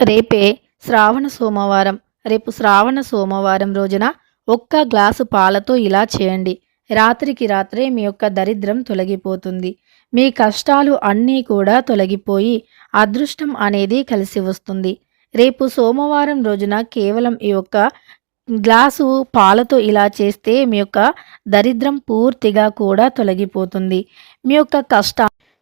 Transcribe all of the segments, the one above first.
రేపే శ్రావణ సోమవారం. రేపు శ్రావణ సోమవారం రోజున ఒక్క గ్లాసు పాలతో ఇలా చేయండి. రాత్రికి రాత్రే మీ యొక్క దరిద్రం తొలగిపోతుంది. మీ కష్టాలు అన్నీ కూడా తొలగిపోయి అదృష్టం అనేది కలిసి వస్తుంది. రేపు సోమవారం రోజున కేవలం ఈ యొక్క గ్లాసు పాలతో ఇలా చేస్తే మీ యొక్క దరిద్రం పూర్తిగా కూడా తొలగిపోతుంది. మీ యొక్క కష్ట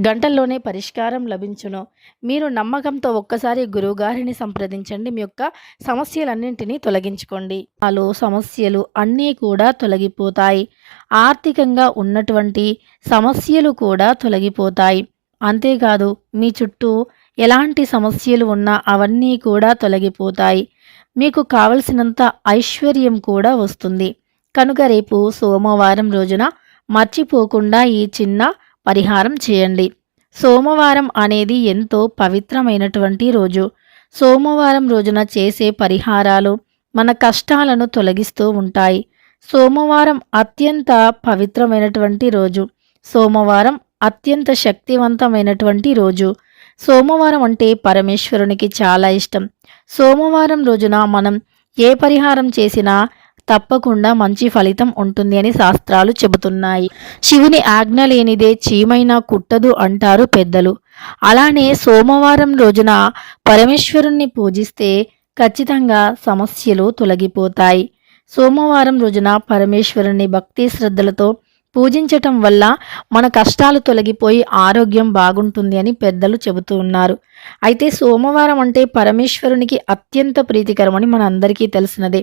గంటల్లోనే పరిష్కారం లభించును. మీరు నమ్మకంతో ఒక్కసారి గురువుగారిని సంప్రదించండి. మీ యొక్క సమస్యలన్నింటినీ తొలగించుకోండి. వాళ్ళు సమస్యలు అన్నీ కూడా తొలగిపోతాయి. ఆర్థికంగా ఉన్నటువంటి సమస్యలు కూడా తొలగిపోతాయి. అంతేకాదు మీ చుట్టూ ఎలాంటి సమస్యలు ఉన్నా అవన్నీ కూడా తొలగిపోతాయి. మీకు కావలసినంత ఐశ్వర్యం కూడా వస్తుంది. కనుక రేపు సోమవారం రోజున మర్చిపోకుండా ఈ చిన్న పరిహారం చేయండి. సోమవారం అనేది ఎంతో పవిత్రమైనటువంటి రోజు. సోమవారం రోజున చేసే పరిహారాలు మన కష్టాలను తొలగిస్తూ ఉంటాయి. సోమవారం అత్యంత పవిత్రమైనటువంటి రోజు. సోమవారం అత్యంత శక్తివంతమైనటువంటి రోజు. సోమవారం అంటే పరమేశ్వరునికి చాలా ఇష్టం. సోమవారం రోజున మనం ఏ పరిహారం చేసినా తప్పకుండా మంచి ఫలితం ఉంటుంది అని శాస్త్రాలు చెబుతున్నాయి. శివుని ఆజ్ఞ లేనిదే చీమైనా కుట్టదు అంటారు పెద్దలు. అలానే సోమవారం రోజున పరమేశ్వరుణ్ణి పూజిస్తే ఖచ్చితంగా సమస్యలు తొలగిపోతాయి. సోమవారం రోజున పరమేశ్వరుణ్ణి భక్తి శ్రద్ధలతో పూజించటం వల్ల మన కష్టాలు తొలగిపోయి ఆరోగ్యం బాగుంటుంది అని పెద్దలు చెబుతూ ఉన్నారు. అయితే సోమవారం అంటే పరమేశ్వరునికి అత్యంత ప్రీతికరమని మనందరికీ తెలిసినదే.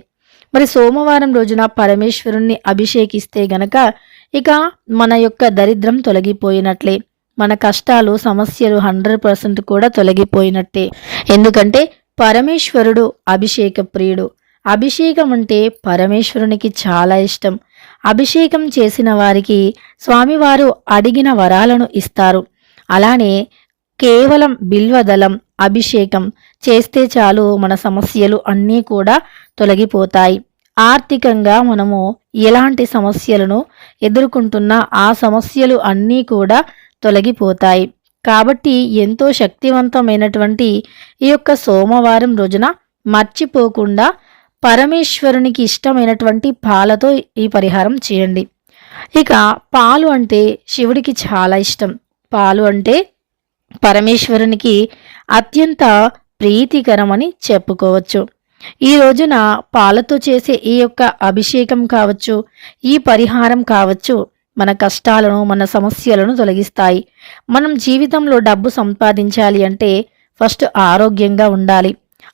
మరి సోమవారం రోజున పరమేశ్వరుణ్ణి అభిషేకిస్తే గనక ఇక మన యొక్క దరిద్రం తొలగిపోయినట్లే మన కష్టాలు సమస్యలు హండ్రెడ్ పర్సెంట్ కూడా తొలగిపోయినట్టే. ఎందుకంటే పరమేశ్వరుడు అభిషేక ప్రియుడు. అభిషేకం అంటే పరమేశ్వరునికి చాలా ఇష్టం. అభిషేకం చేసిన వారికి స్వామివారు అడిగిన వరాలను ఇస్తారు. అలానే కేవలం బిల్వదళం అభిషేకం చేస్తే చాలు మన సమస్యలు అన్నీ కూడా తొలగిపోతాయి. ఆర్థికంగా మనము ఎలాంటి సమస్యలను ఎదుర్కొంటున్నా ఆ సమస్యలు అన్నీ కూడా తొలగిపోతాయి. కాబట్టి ఎంతో శక్తివంతమైనటువంటి ఈ యొక్క సోమవారం రోజున మర్చిపోకుండా పరమేశ్వరునికి ఇష్టమైనటువంటి పాలతో ఈ పరిహారం చేయండి. ఇక పాలు అంటే శివుడికి చాలా ఇష్టం. పాలు అంటే పరమేశ్వరునికి అత్యంత ప్రీతికరమని చెప్పుకోవచ్చు. ఈ రోజున పాలతో చేసే ఈ యొక్క అభిషేకం కావచ్చు ఈ పరిహారం కావచ్చు మన కష్టాలను మన సమస్యలను తొలగిస్తాయి. మనం జీవితంలో డబ్బు సంపాదించాలి అంటే ఫస్ట్ ఆరోగ్యంగా ఉండాలి.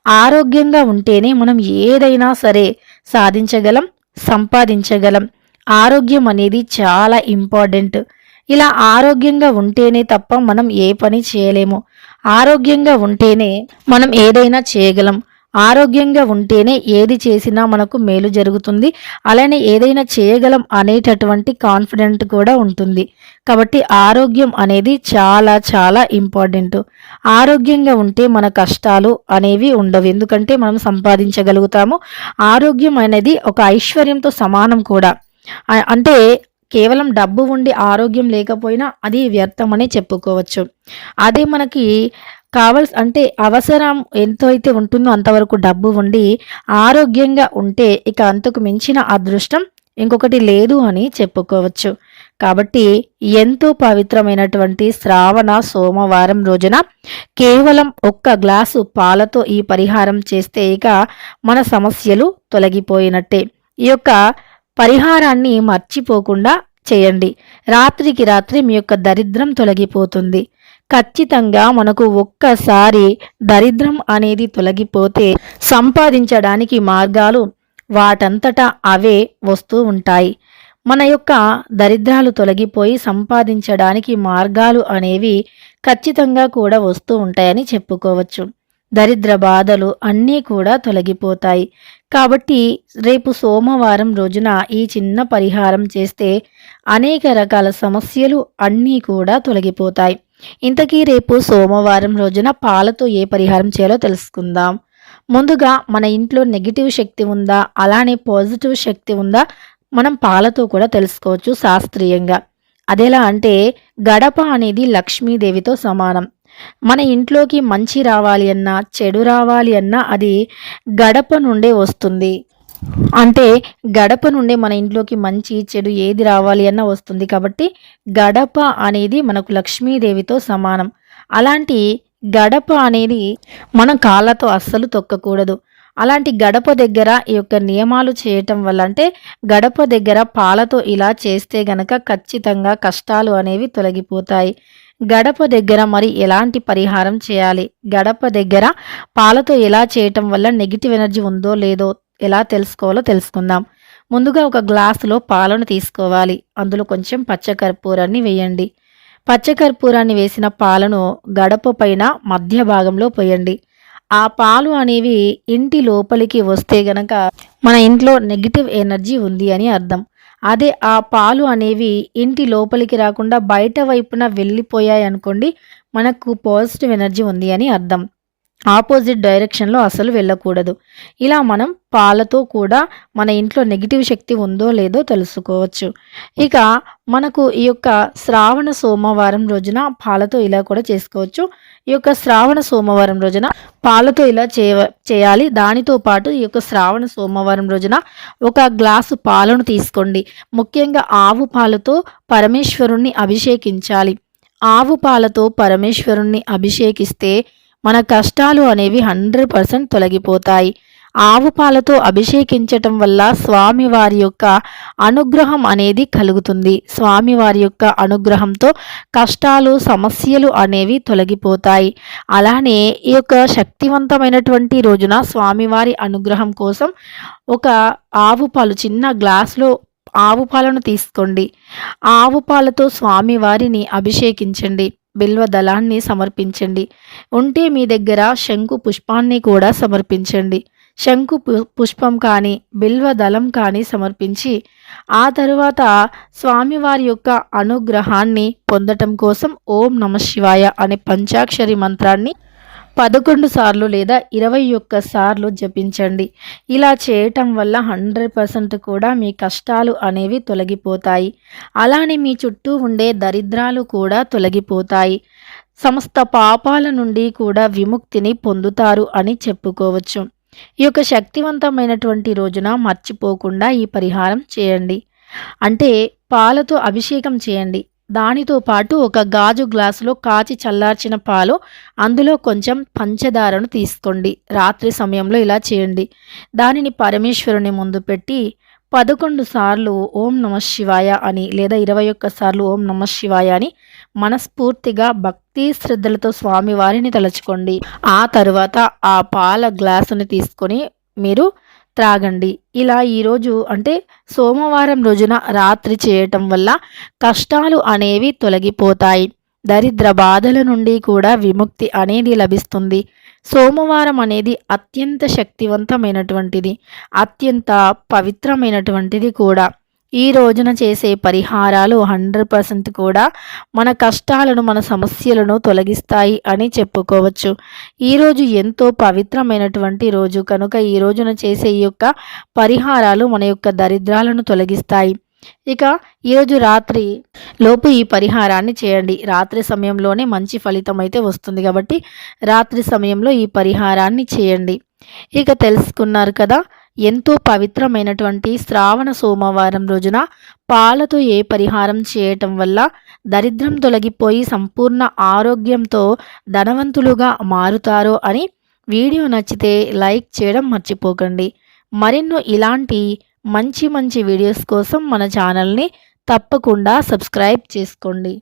ఆరోగ్యంగా ఉంటేనే మనం ఏదైనా సరే సాధించగలం సంపాదించగలం. ఆరోగ్యం అనేది చాలా ఇంపార్టెంట్. ఇలా ఆరోగ్యంగా ఉంటేనే తప్ప మనం ఏ పని చేయలేము. ఆరోగ్యంగా ఉంటేనే మనం ఏదైనా చేయగలం. ఆరోగ్యంగా ఉంటేనే ఏది చేసినా మనకు మేలు జరుగుతుంది. అలానే ఏదైనా చేయగలం అనేటటువంటి కాన్ఫిడెంట్ కూడా ఉంటుంది. కాబట్టి ఆరోగ్యం అనేది చాలా చాలా ఇంపార్టెంట్. ఆరోగ్యంగా ఉంటే మన కష్టాలు అనేవి ఉండవు. ఎందుకంటే మనం సంపాదించగలుగుతాము. ఆరోగ్యం అనేది ఒక ఐశ్వర్యంతో సమానం కూడా. అంటే కేవలం డబ్బు ఉండి ఆరోగ్యం లేకపోయినా అది వ్యర్థమని చెప్పుకోవచ్చు. అదే మనకి కావల్స్ అంటే అవసరం ఎంతో అయితే ఉంటుందో అంతవరకు డబ్బు ఉండి ఆరోగ్యంగా ఉంటే ఇక అంతకు మించిన అదృష్టం ఇంకొకటి లేదు అని చెప్పుకోవచ్చు. కాబట్టి ఎంతో పవిత్రమైనటువంటి శ్రావణ సోమవారం రోజున కేవలం ఒక్క గ్లాసు పాలతో ఈ పరిహారం చేస్తే ఇక మన సమస్యలు తొలగిపోయినట్టే. ఈ యొక్క పరిహారాన్ని మర్చిపోకుండా చేయండి. రాత్రికి రాత్రి మీ యొక్క దరిద్రం తొలగిపోతుంది. ఖచ్చితంగా మనకు ఒక్కసారి దరిద్రం అనేది తొలగిపోతే సంపాదించడానికి మార్గాలు వాటంతటా అవే వస్తూ ఉంటాయి. మన యొక్క దరిద్రాలు తొలగిపోయి సంపాదించడానికి మార్గాలు అనేవి ఖచ్చితంగా కూడా వస్తూ ఉంటాయని చెప్పుకోవచ్చు. దరిద్ర బాధలు అన్నీ కూడా తొలగిపోతాయి. కాబట్టి రేపు సోమవారం రోజున ఈ చిన్న పరిహారం చేస్తే అనేక రకాల సమస్యలు అన్నీ కూడా తొలగిపోతాయి. ఇంతకీ రేపు సోమవారం రోజున పాలతో ఏ పరిహారం చేయాలో తెలుసుకుందాం. ముందుగా మన ఇంట్లో నెగిటివ్ శక్తి ఉందా అలానే పాజిటివ్ శక్తి ఉందా మనం పాలతో కూడా తెలుసుకోవచ్చు శాస్త్రీయంగా. అదెలా అంటే గడప అనేది లక్ష్మీదేవితో సమానం. మన ఇంట్లోకి మంచి రావాలి అన్నా చెడు రావాలి అన్నా అది గడప నుండే వస్తుంది. అంటే గడప నుండి మన ఇంట్లోకి మంచి చెడు ఏది రావాలి అన్నా వస్తుంది కాబట్టి గడప అనేది మనకు లక్ష్మీదేవితో సమానం. అలాంటి గడప అనేది మనం కాళ్ళతో అస్సలు తొక్కకూడదు. అలాంటి గడప దగ్గర ఈ యొక్క నియమాలు చేయటం వల్ల అంటే గడప దగ్గర పాలతో ఇలా చేస్తే గనక ఖచ్చితంగా కష్టాలు అనేవి తొలగిపోతాయి. గడప దగ్గర మరి ఎలాంటి పరిహారం చేయాలి? గడప దగ్గర పాలతో ఎలా చేయటం వల్ల నెగిటివ్ ఎనర్జీ ఉందో లేదో ఎలా తెలుసుకోవాలో తెలుసుకుందాం. ముందుగా ఒక గ్లాసులో పాలను తీసుకోవాలి. అందులో కొంచెం పచ్చకర్పూరాన్ని వేయండి. పచ్చకర్పూరాన్ని వేసిన పాలను గడప పైన మధ్య భాగంలో పోయండి. ఆ పాలు అనేవి ఇంటి లోపలికి వస్తే గనక మన ఇంట్లో నెగిటివ్ ఎనర్జీ ఉంది అని అర్థం. అదే ఆ పాలు అనేవి ఇంటి లోపలికి రాకుండా బయట వైపున వెళ్ళిపోయాయి అనుకోండి మనకు పాజిటివ్ ఎనర్జీ ఉంది అని అర్థం. ఆపోజిట్ డైరెక్షన్లో అసలు వెళ్ళకూడదు. ఇలా మనం పాలతో కూడా మన ఇంట్లో నెగిటివ్ శక్తి ఉందో లేదో తెలుసుకోవచ్చు. ఇక మనకు ఈ యొక్క శ్రావణ సోమవారం రోజున పాలతో ఇలా కూడా చేసుకోవచ్చు. ఈ యొక్క శ్రావణ సోమవారం రోజున పాలతో ఇలా చేయ చేయాలి. దానితో పాటు ఈ యొక్క శ్రావణ సోమవారం రోజున ఒక గ్లాసు పాలను తీసుకోండి. ముఖ్యంగా ఆవు పాలతో పరమేశ్వరుణ్ణి అభిషేకించాలి. ఆవు పాలతో పరమేశ్వరుణ్ణి అభిషేకిస్తే మన కష్టాలు అనేవి హండ్రెడ్ పర్సెంట్ తొలగిపోతాయి. ఆవు పాలతో అభిషేకించటం వల్ల స్వామివారి యొక్క అనుగ్రహం అనేది కలుగుతుంది. స్వామివారి యొక్క అనుగ్రహంతో కష్టాలు సమస్యలు అనేవి తొలగిపోతాయి. అలానే ఈ యొక్క శక్తివంతమైనటువంటి రోజున స్వామివారి అనుగ్రహం కోసం ఒక ఆవు పాలు చిన్న గ్లాసులో ఆవు పాలను తీసుకోండి. ఆవు పాలతో స్వామివారిని అభిషేకించండి. బిల్వ దళాన్ని సమర్పించండి. ఉంటే మీ దగ్గర శంకు పుష్పాన్ని కూడా సమర్పించండి. శంకు పుష్పం కానీ బిల్వ దళం కానీ సమర్పించి ఆ తరువాత స్వామివారి యొక్క అనుగ్రహాన్ని పొందటం కోసం ఓం నమ శివాయ అనే పంచాక్షరి మంత్రాన్ని పదకొండు సార్లు లేదా ఇరవై ఒక్క సార్లు జపించండి. ఇలా చేయటం వల్ల హండ్రెడ్ పర్సెంట్ కూడా మీ కష్టాలు అనేవి తొలగిపోతాయి. అలానే మీ చుట్టూ ఉండే దరిద్రాలు కూడా తొలగిపోతాయి. సమస్త పాపాల నుండి కూడా విముక్తిని పొందుతారు అని చెప్పుకోవచ్చు. ఈ యొక్క శక్తివంతమైనటువంటి రోజున మర్చిపోకుండా ఈ పరిహారం చేయండి. అంటే పాలతో అభిషేకం చేయండి. దానితో పాటు ఒక గాజు గ్లాసులో కాచి చల్లార్చిన పాలు అందులో కొంచెం పంచదారను తీసుకోండి. రాత్రి సమయంలో ఇలా చేయండి. దానిని పరమేశ్వరుని ముందు పెట్టి పదకొండు సార్లు ఓం నమ శివాయ అని లేదా ఇరవై ఒక్క సార్లు ఓం నమ శివాయ అని మనస్ఫూర్తిగా భక్తి శ్రద్ధలతో స్వామివారిని తలుచుకోండి. ఆ తరువాత ఆ పాల గ్లాసుని తీసుకొని మీరు త్రాగండి. ఇలా ఈరోజు అంటే సోమవారం రోజున రాత్రి చేయటం వల్ల కష్టాలు అనేవి తొలగిపోతాయి. దరిద్ర బాధల నుండి కూడా విముక్తి అనేది లభిస్తుంది. సోమవారం అనేది అత్యంత శక్తివంతమైనటువంటిది. అత్యంత పవిత్రమైనటువంటిది కూడా. ఈ రోజున చేసే పరిహారాలు హండ్రెడ్ పర్సెంట్ కూడా మన కష్టాలను మన సమస్యలను తొలగిస్తాయి అని చెప్పుకోవచ్చు. ఈరోజు ఎంతో పవిత్రమైనటువంటి రోజు. కనుక ఈ రోజున చేసే ఈ యొక్క పరిహారాలు మన యొక్క దరిద్రాలను తొలగిస్తాయి. ఇక ఈరోజు రాత్రి లోపు ఈ పరిహారాన్ని చేయండి. రాత్రి సమయంలోనే మంచి ఫలితం అయితే వస్తుంది కాబట్టి రాత్రి సమయంలో ఈ పరిహారాన్ని చేయండి. ఇక తెలుసుకున్నారు కదా ఎంతో పవిత్రమైనటువంటి శ్రావణ సోమవారం రోజున పాలతో ఏ పరిహారం చేయటం వల్ల దరిద్రం తొలగిపోయి సంపూర్ణ ఆరోగ్యంతో ధనవంతులుగా మారుతారో అని వీడియో నచ్చితే లైక్ చేయడం మర్చిపోకండి. మరెన్నో ఇలాంటి మంచి మంచి వీడియోస్ కోసం మన ఛానల్ని తప్పకుండా సబ్స్క్రైబ్ చేసుకోండి.